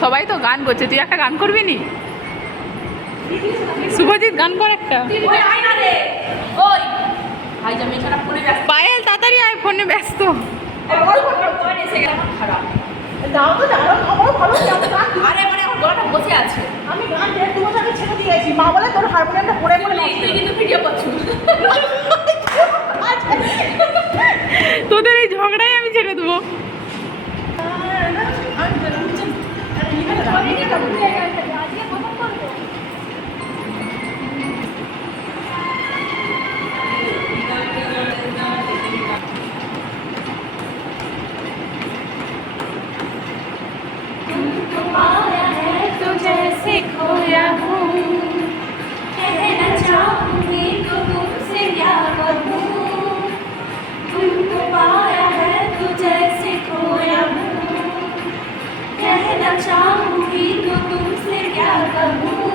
সবাই তো গান করছে। তুই একটা গান করবি নি? শুভজিৎ গান কর একটা। ওই না ওই পায়েল তাড়াতাড়ি আয় ফোনে ব্যস্ত। আমি গান মানে আমি গান দেড় দু বছর আগে ছেড়ে দিয়েছি মা বলে তোর হারমোনিয়ামটা পড়ে পড়ে তুই তুই কিন্তু ভিডিও করছিস তোদের এই ঝগড়াই আমি ছেড়ে দেবো। അധികം कहना चाहूँगी तो तुमसे क्या कहूँ